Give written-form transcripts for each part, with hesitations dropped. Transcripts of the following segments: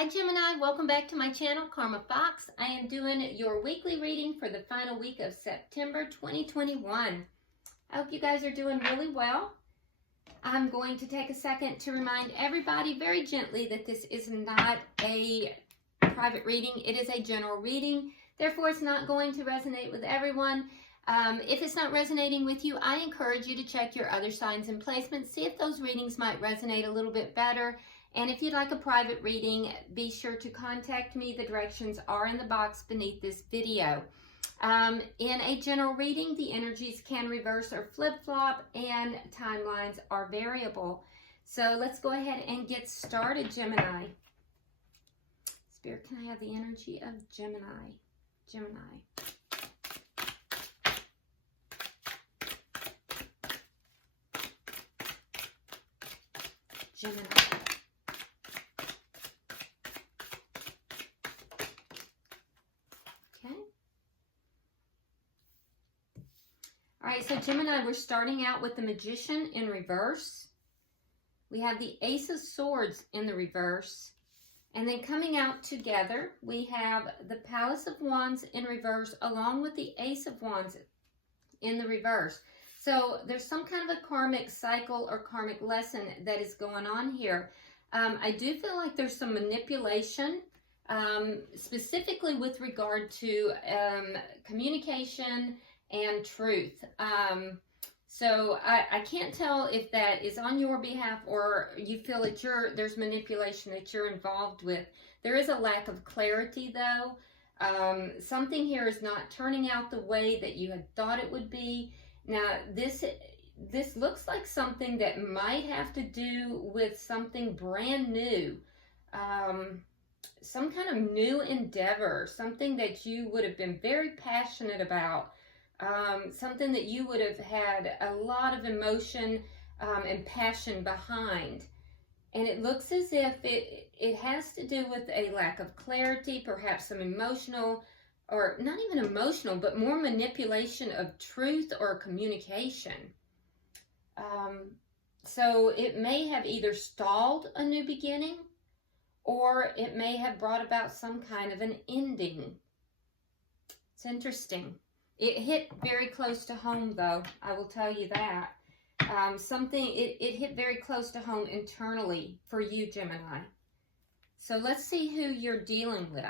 Hi Gemini, welcome back to my channel, Karma Fox. I am doing your weekly reading for the final week of September 2021. I hope you guys are doing really well. I'm going to take a second to remind everybody very gently that this is not a private reading. It is a general reading. Therefore, it's not going to resonate with everyone. If it's not resonating with you, I encourage you to check your other signs and placements. See if those readings might resonate a little bit better. And if you'd like a private reading, be sure to contact me. The directions are in the box beneath this video. In a general reading, the energies can reverse or flip-flop, and timelines are variable. So let's go ahead and get started, Gemini. Spirit, can I have the energy of Gemini? Gemini. Gemini. All right, so Gemini, we're starting out with the Magician in reverse. We have the Ace of Swords in the reverse. And then coming out together, we have the Palace of Wands in reverse along with the Ace of Wands in the reverse. So there's some kind of a karmic cycle or karmic lesson that is going on here. I do feel like there's some manipulation, specifically with regard to communication and truth. So I can't tell if that is on your behalf or you feel that there's manipulation that you're involved with. There is a lack of clarity though. Something here is not turning out the way that you had thought it would be. Now this looks like something that might have to do with something brand new. Some kind of new endeavor, something that you would have been very passionate about. Something that you would have had a lot of emotion and passion behind. And it looks as if it has to do with a lack of clarity, perhaps some emotional, or not even emotional, but more manipulation of truth or communication. So it may have either stalled a new beginning, or it may have brought about some kind of an ending. It's interesting. It hit very close to home, though, I will tell you that. It hit very close to home internally for you, Gemini. So let's see who you're dealing with.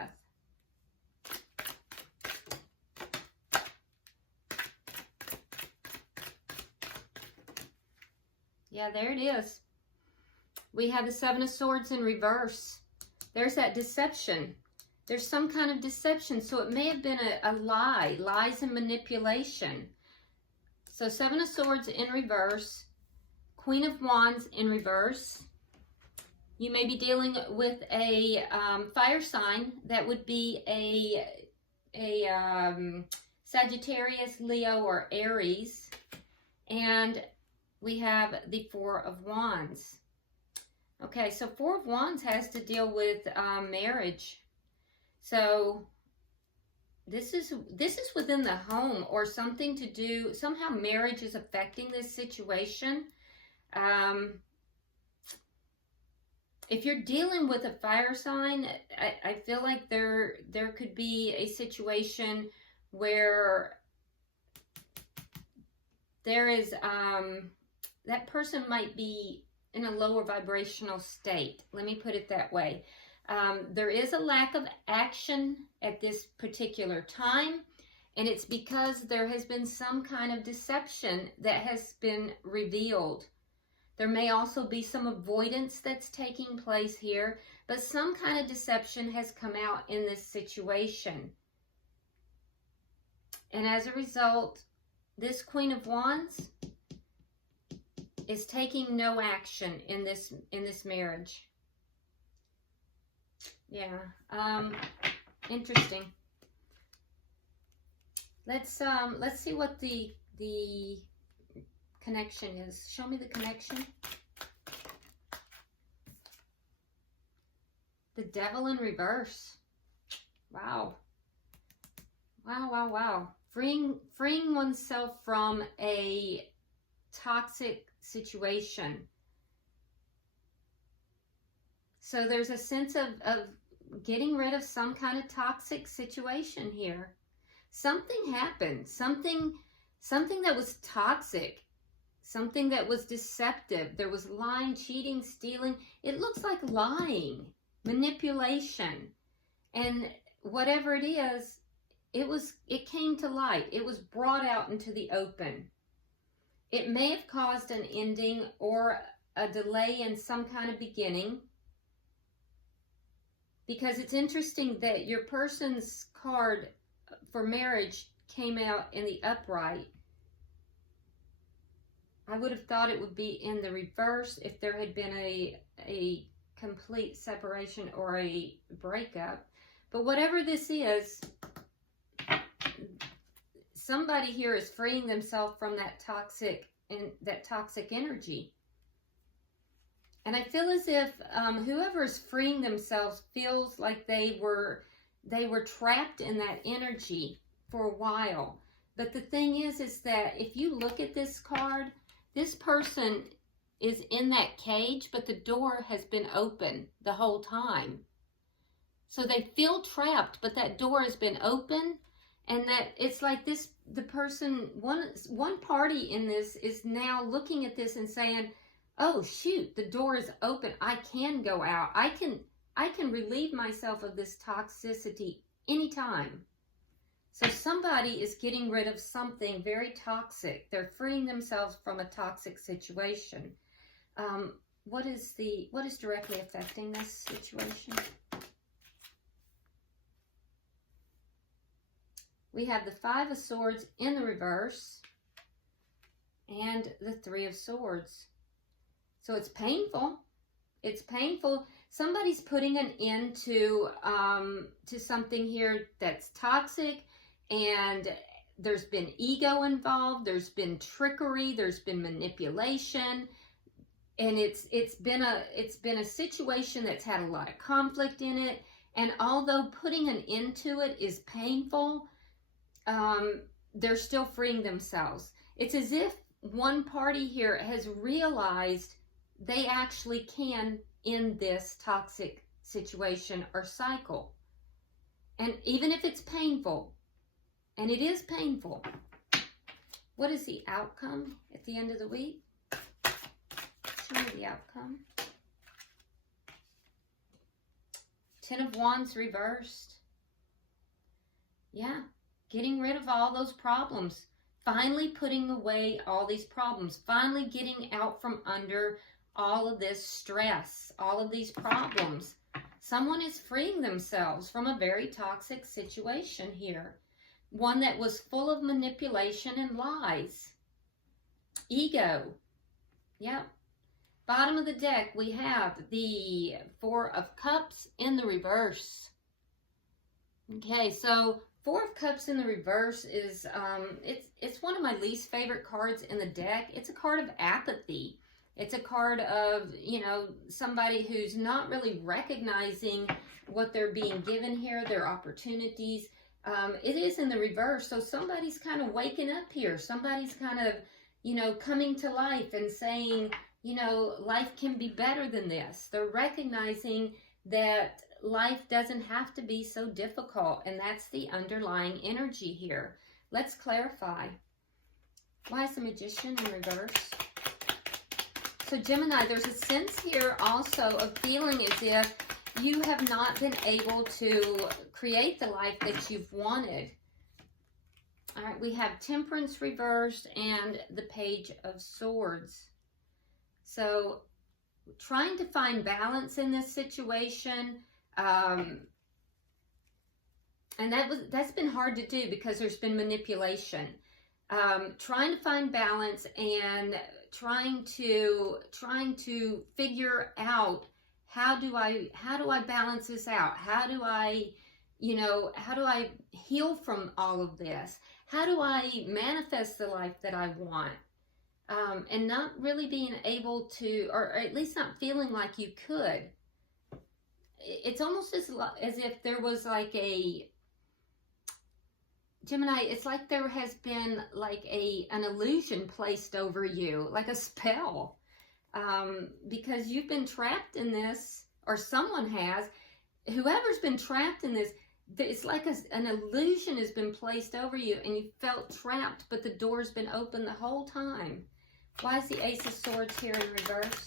Yeah, there it is. We have the Seven of Swords in reverse. There's that deception. There's some kind of deception, so it may have been a lie, lies and manipulation. So Seven of Swords in reverse, Queen of Wands in reverse. You may be dealing with a fire sign. That would be a Sagittarius, Leo, or Aries. And we have the Four of Wands. Okay, so Four of Wands has to deal with marriage. So this is within the home or something to do, somehow marriage is affecting this situation. If you're dealing with a fire sign, I feel like there could be a situation where there is, that person might be in a lower vibrational state. Let me put it that way. There is a lack of action at this particular time, and it's because there has been some kind of deception that has been revealed. There may also be some avoidance that's taking place here, but some kind of deception has come out in this situation. And as a result, this Queen of Wands is taking no action in this marriage. Yeah, interesting. Let's see what the connection is. Show me the connection. The Devil in reverse. Wow. Wow, wow, wow. Freeing oneself from a toxic situation. So there's a sense of getting rid of some kind of toxic situation here. Something happened, something that was toxic, something that was deceptive. There was lying, cheating, stealing. It looks like lying, manipulation, and whatever it is, it came to light. It was brought out into the open. It may have caused an ending or a delay in some kind of beginning, because it's interesting that your person's card for marriage came out in the upright. I would have thought it would be in the reverse if there had been a complete separation or a breakup. But whatever this is, somebody here is freeing themselves from that toxic energy. And I feel as if whoever is freeing themselves feels like they were trapped in that energy for a while. But the thing is that if you look at this card, this person is in that cage, but the door has been open the whole time. So they feel trapped, but that door has been open, and that it's like this, the person, one party in this is now looking at this and saying, oh shoot, the door is open. I can go out. I can relieve myself of this toxicity anytime. So somebody is getting rid of something very toxic. They're freeing themselves from a toxic situation. What is directly affecting this situation? We have the Five of Swords in the reverse and the Three of Swords. So it's painful. It's painful. Somebody's putting an end to something here that's toxic, and there's been ego involved. There's been trickery. There's been manipulation, and it's been a situation that's had a lot of conflict in it. And although putting an end to it is painful, they're still freeing themselves. It's as if one party here has realized they actually can end this toxic situation or cycle. And even if it's painful, and it is painful, what is the outcome at the end of the week? Show me the outcome. Ten of Wands reversed. Yeah, getting rid of all those problems. Finally putting away all these problems. Finally getting out from under all of this stress, all of these problems. Someone is freeing themselves from a very toxic situation here. One that was full of manipulation and lies. Ego. Yep. Bottom of the deck, we have the Four of Cups in the reverse. Okay, so Four of Cups in the reverse is, it's one of my least favorite cards in the deck. It's a card of apathy. It's a card of, somebody who's not really recognizing what they're being given here, their opportunities. It is in the reverse, so somebody's kind of waking up here. Somebody's kind of, coming to life and saying, life can be better than this. They're recognizing that life doesn't have to be so difficult, and that's the underlying energy here. Let's clarify. Why is the Magician in reverse? So Gemini, there's a sense here also of feeling as if you have not been able to create the life that you've wanted. All right, we have Temperance reversed and the Page of Swords. So trying to find balance in this situation, and that's been hard to do because there's been manipulation. Trying to find balance and trying to figure out how do I balance this out? How do I heal from all of this? How do I manifest the life that I want? And not really being able to, or at least not feeling like you could. It's almost as if there was like a, Gemini, it's like there has been like an illusion placed over you, like a spell, because you've been trapped in this, or someone has, whoever's been trapped in this, it's like an illusion has been placed over you and you felt trapped, but the door's been open the whole time. Why is the Ace of Swords here in reverse?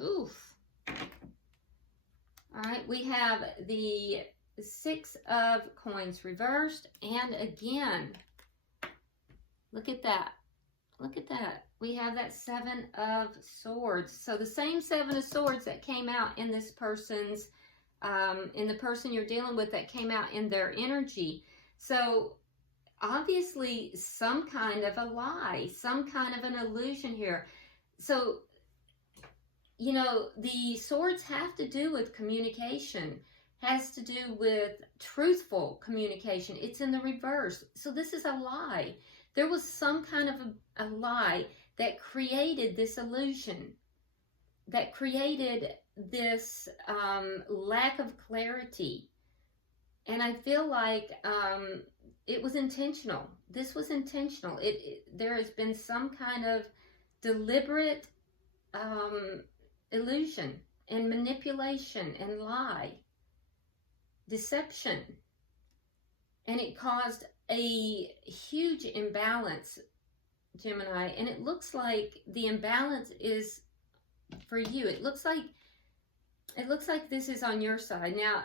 Oof. All right, we have the Six of Coins reversed, and again, look at that. Look at that. We have that Seven of Swords. So the same Seven of Swords that came out in this person's, in the person you're dealing with, that came out in their energy. So obviously some kind of a lie, some kind of an illusion here. So, you know, the swords have to do with communication, has to do with truthful communication. It's in the reverse. So this is a lie. There was some kind of a lie that created this illusion, that created this lack of clarity. And I feel like it was intentional. This was intentional. There has been some kind of deliberate illusion and manipulation and lie, deception. And it caused a huge imbalance, Gemini. And it looks like the imbalance is for you. It looks like this is on your side. Now,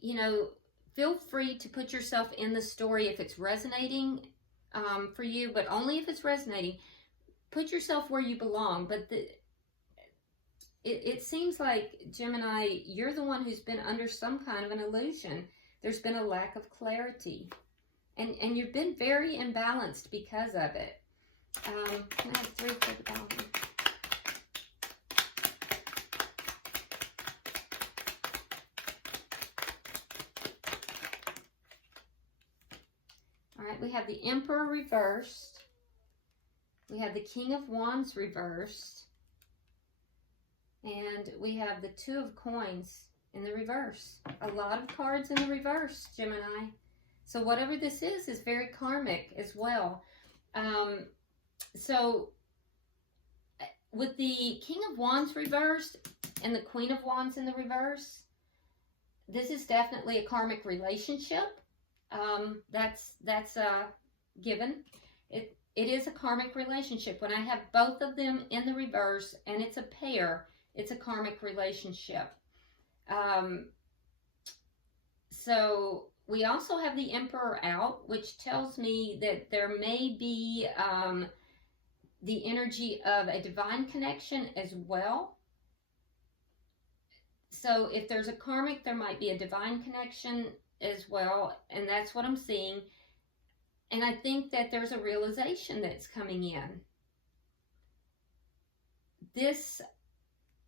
you know, feel free to put yourself in the story if it's resonating for you, but only if it's resonating. Put yourself where you belong. But it seems like, Gemini, you're the one who's been under some kind of an illusion. There's been a lack of clarity. And you've been very imbalanced because of it. Can I have 3 for the bottom? All right, we have the Emperor reversed. We have the King of Wands reversed. And we have the Two of Coins in the reverse. A lot of cards in the reverse, Gemini. So whatever this is very karmic as well. So with the King of Wands reversed and the Queen of Wands in the reverse, this is definitely a karmic relationship. That's a given. It is a karmic relationship. When I have both of them in the reverse and it's a pair, it's a karmic relationship. So we also have the Emperor out, which tells me that there may be the energy of a divine connection as well. So if there's a karmic, there might be a divine connection as well, and that's what I'm seeing. And I think that there's a realization that's coming in. This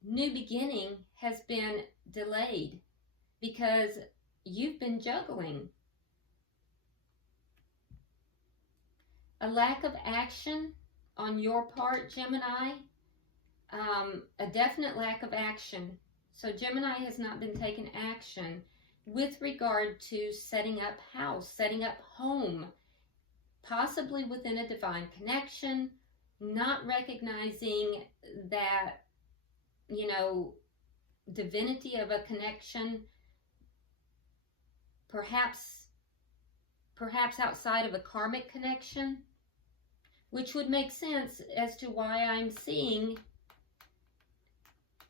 new beginning has been delayed because you've been juggling. A lack of action on your part, Gemini. A definite lack of action. So Gemini has not been taking action with regard to setting up house, setting up home, possibly within a divine connection, not recognizing that, you know, divinity of a connection, perhaps outside of a karmic connection, which would make sense as to why I'm seeing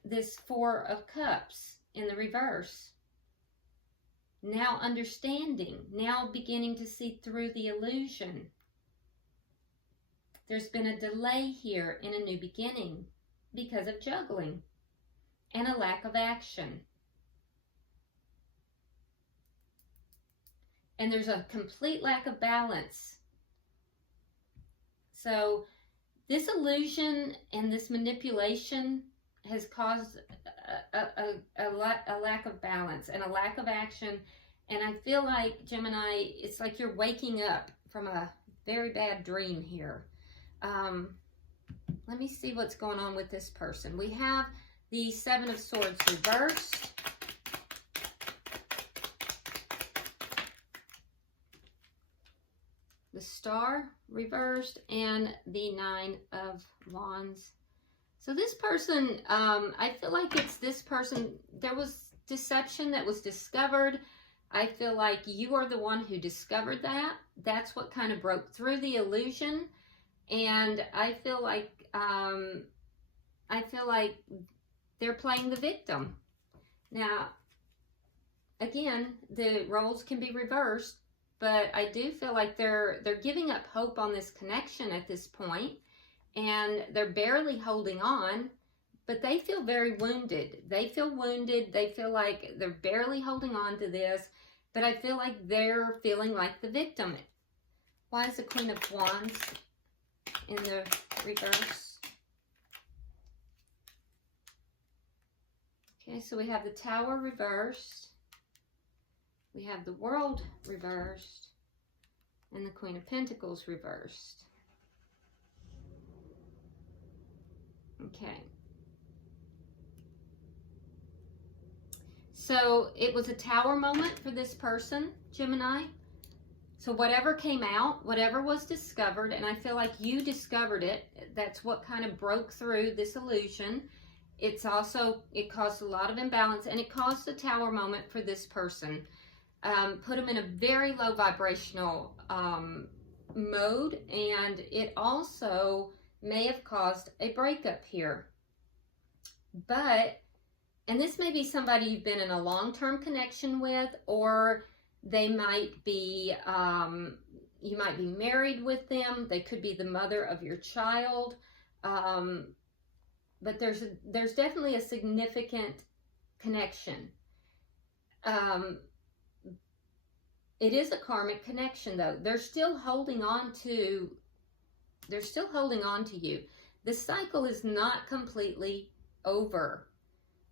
this Four of Cups in the reverse. Now understanding, now beginning to see through the illusion. There's been a delay here in a new beginning because of juggling and a lack of action. And there's a complete lack of balance. So this illusion and this manipulation has caused a lack of balance and a lack of action. And I feel like, Gemini, it's like you're waking up from a very bad dream here. Let me see what's going on with this person. We have the Seven of Swords reversed. The Star reversed and the Nine of Wands. So this person, I feel like it's this person, there was deception that was discovered. I feel like you are the one who discovered that. That's what kind of broke through the illusion. And I feel like they're playing the victim. Now, again, the roles can be reversed, but I do feel like they're giving up hope on this connection at this point, and they're barely holding on, but they feel very wounded. They feel wounded. They feel like they're barely holding on to this, but I feel like they're feeling like the victim. Why is the Queen of Wands in the reverse? Okay, so we have the Tower reversed. We have the World reversed. And the Queen of Pentacles reversed. Okay. So it was a Tower moment for this person, Gemini. So whatever came out, whatever was discovered, and I feel like you discovered it, that's what kind of broke through this illusion. It caused a lot of imbalance, and it caused a Tower moment for this person. Put them in a very low vibrational mode, and it also may have caused a breakup here. But, and this may be somebody you've been in a long-term connection with, or they might be, you might be married with them. They could be the mother of your child. But there's definitely a significant connection. It is a karmic connection, though. They're still holding on to you. The cycle is not completely over.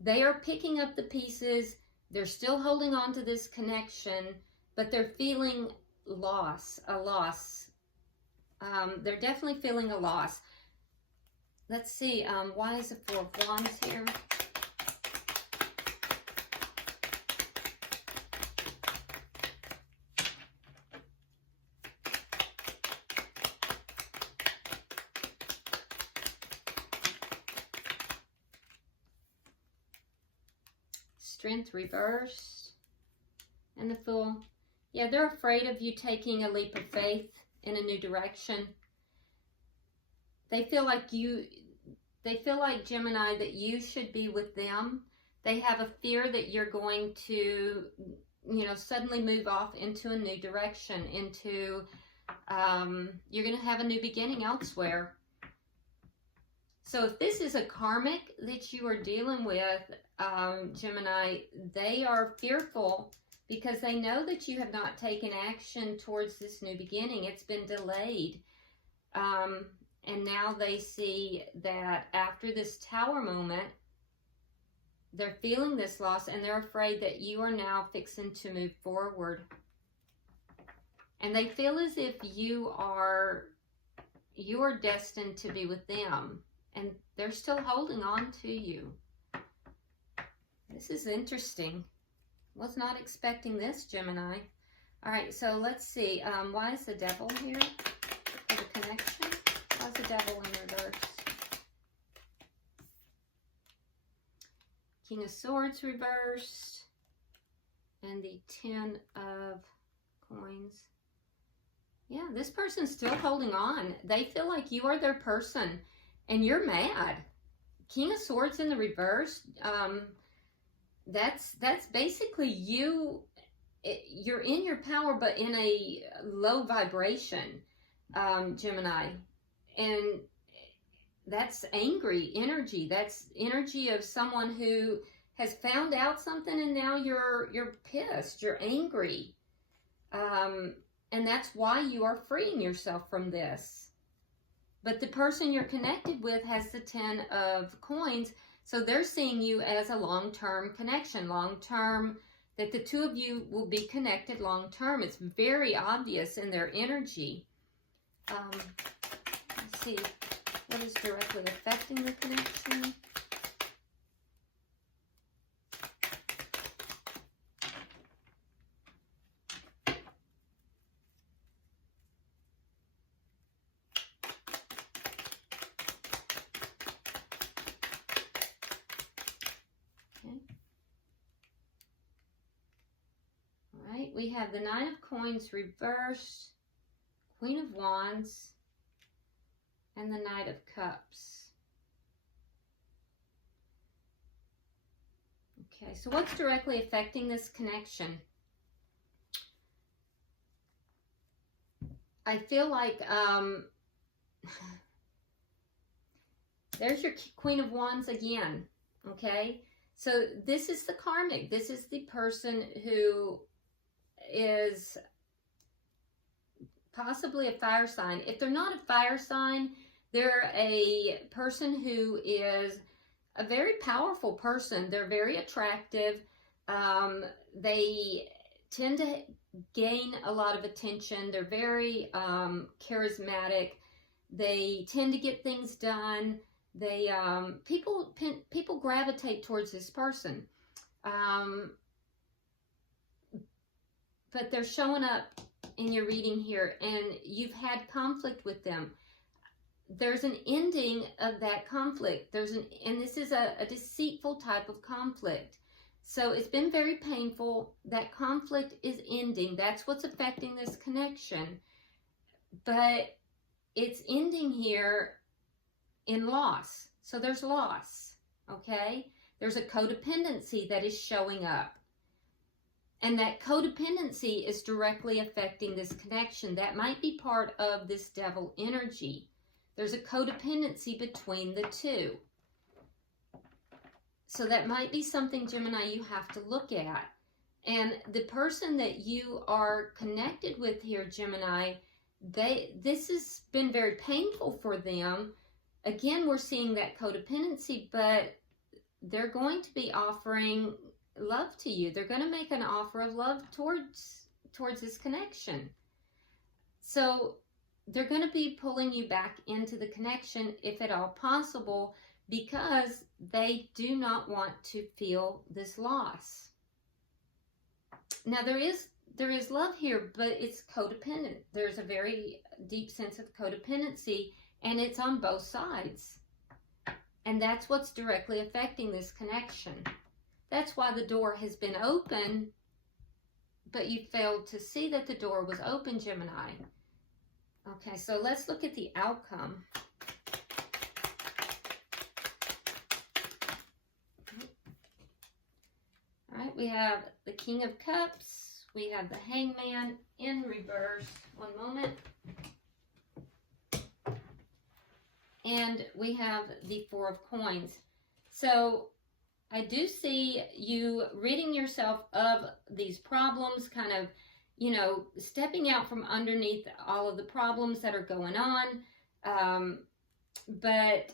They are picking up the pieces. They're still holding on to this connection, but they're feeling a loss. They're definitely feeling a loss. Let's see, why is the Four of Wands here? Strength reversed. And the Fool. Yeah, they're afraid of you taking a leap of faith in a new direction. They feel like Gemini, that you should be with them. They have a fear that you're going to, suddenly move off into a new direction, you're going to have a new beginning elsewhere. So if this is a karmic that you are dealing with, Gemini, they are fearful because they know that you have not taken action towards this new beginning. It's been delayed. And now they see that after this Tower moment, they're feeling this loss, and they're afraid that you are now fixing to move forward. And they feel as if you are destined to be with them, and they're still holding on to you. This is interesting. Was not expecting this, Gemini. All right, so let's see. Why is the Devil here for the connection? Why is the Devil in reverse? King of Swords reversed. And the Ten of Coins. Yeah, this person's still holding on. They feel like you are their person, and you're mad. King of Swords in the reverse. That's basically you. You're in your power, but in a low vibration, Gemini. And that's angry energy. That's energy of someone who has found out something, and now you're pissed. You're angry. And that's why you are freeing yourself from this. But the person you're connected with has the Ten of Coins. So they're seeing you as a long-term connection, long-term, that the two of you will be connected long-term. It's very obvious in their energy. Let's see, what is directly affecting the connection? we have the Nine of Coins reversed, Queen of Wands, and the Knight of Cups. Okay, so what's directly affecting this connection? I feel like there's your Queen of Wands again, okay? So this is the karmic. This is the person who is possibly a fire sign. If they're not a fire sign, they're a person who is a very powerful person. They're very attractive. They tend to gain a lot of attention. They're very charismatic. They tend to get things done. They people gravitate towards this person, but they're showing up in your reading here, and you've had conflict with them. There's an ending of that conflict. And this is a deceitful type of conflict. So it's been very painful. That conflict is ending. That's what's affecting this connection. But it's ending here in loss. So there's loss, okay? There's a codependency that is showing up. And that codependency is directly affecting this connection. That might be part of this devil energy. There's a codependency between the two. So that might be something, Gemini, you have to look at. And the person that you are connected with here, Gemini, this has been very painful for them. Again, we're seeing that codependency, but they're going to be offering love to you. They're going to make an offer of love towards this connection. So they're going to be pulling you back into the connection, if at all possible, because they do not want to feel this loss. Now, there is love here, but it's codependent. There's a very deep sense of codependency, and it's on both sides. And that's what's directly affecting this connection. That's why the door has been open, but you failed to see that the door was open, Gemini. Okay, so let's look at the outcome. All right, we have the King of Cups. We have the Hangman in reverse. One moment. And we have the Four of Coins. So I do see you ridding yourself of these problems, kind of, stepping out from underneath all of the problems that are going on. But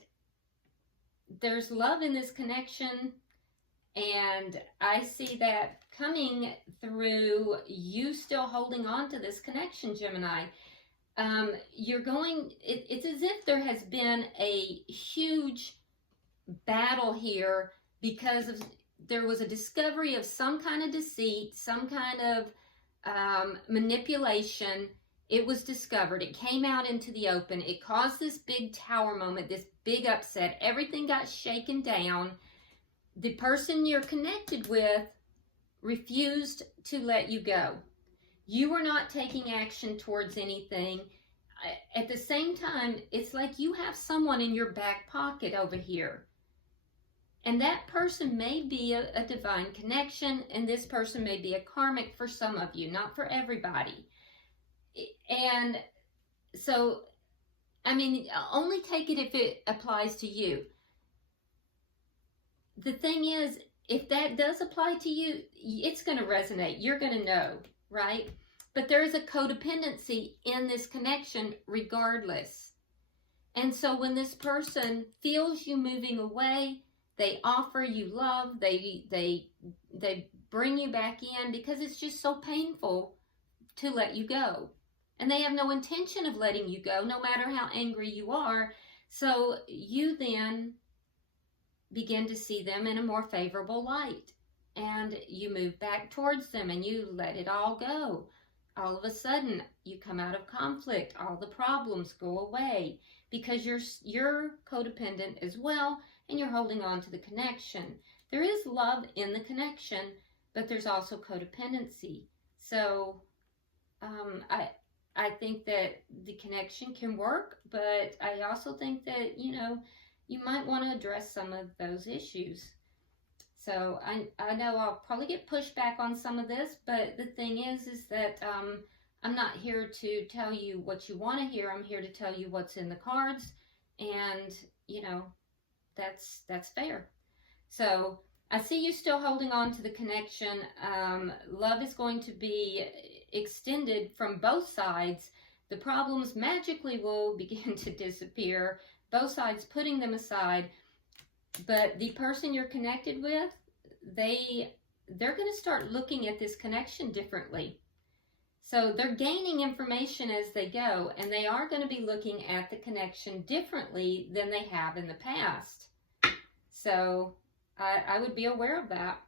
there's love in this connection, and I see that coming through you still holding on to this connection, Gemini. It's as if there has been a huge battle here because there was a discovery of some kind of deceit, some kind of manipulation. It was discovered. It came out into the open. It caused this big tower moment, this big upset. Everything got shaken down. The person you're connected with refused to let you go. You were not taking action towards anything. At the same time, it's like you have someone in your back pocket over here. And that person may be a divine connection, and this person may be a karmic for some of you, not for everybody. And so, only take it if it applies to you. The thing is, if that does apply to you, it's going to resonate. You're going to know, right? But there is a codependency in this connection regardless. And so when this person feels you moving away, they offer you love, they bring you back in because it's just so painful to let you go. And they have no intention of letting you go, no matter how angry you are. So you then begin to see them in a more favorable light. And you move back towards them and you let it all go. All of a sudden, you come out of conflict. All the problems go away because you're codependent as well, and you're holding on to the connection. There is love in the connection, but there's also codependency. So I think that the connection can work, but I also think that, you know, you might want to address some of those issues. So I know I'll probably get pushback on some of this, but the thing is that I'm not here to tell you what you want to hear. I'm here to tell you what's in the cards, and you know, that's fair. So I see you still holding on to the connection. Love is going to be extended from both sides. The problems magically will begin to disappear, both sides putting them aside. But the person you're connected with, they're going to start looking at this connection differently. So they're gaining information as they go, and they are going to be looking at the connection differently than they have in the past. So I would be aware of that.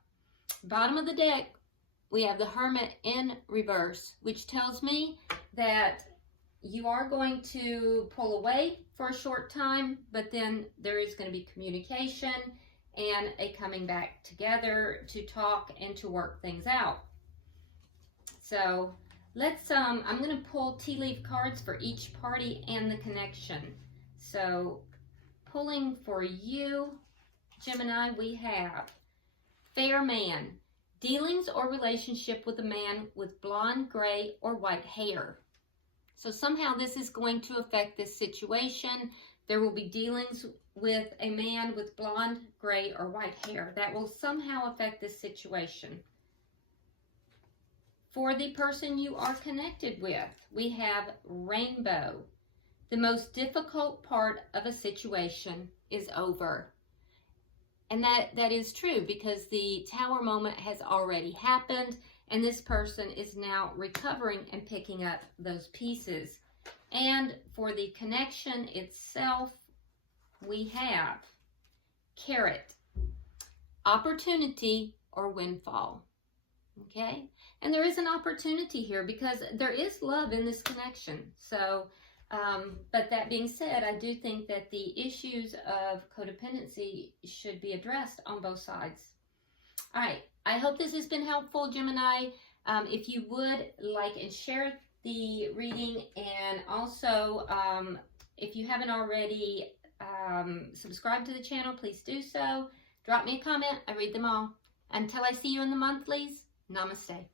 Bottom of the deck, we have the Hermit in reverse, which tells me that you are going to pull away for a short time, but then there is going to be communication and a coming back together to talk and to work things out. So let's, I'm going to pull tea leaf cards for each party and the connection. So pulling for you, Gemini, we have Fair Man, dealings or relationship with a man with blonde, gray, or white hair. So somehow this is going to affect this situation. There will be dealings with a man with blonde, gray, or white hair. That will somehow affect this situation. For the person you are connected with, we have Rainbow. The most difficult part of a situation is over. And that is true, because the Tower moment has already happened, and this person is now recovering and picking up those pieces. And for the connection itself, we have Carrot, opportunity or windfall. Okay? And there is an opportunity here because there is love in this connection. So, but that being said, I do think that the issues of codependency should be addressed on both sides. All right. I hope this has been helpful, Gemini. If you would like and share the reading, and also if you haven't already subscribed to the channel, please do so. Drop me a comment. I read them all. Until I see you in the monthlies, namaste.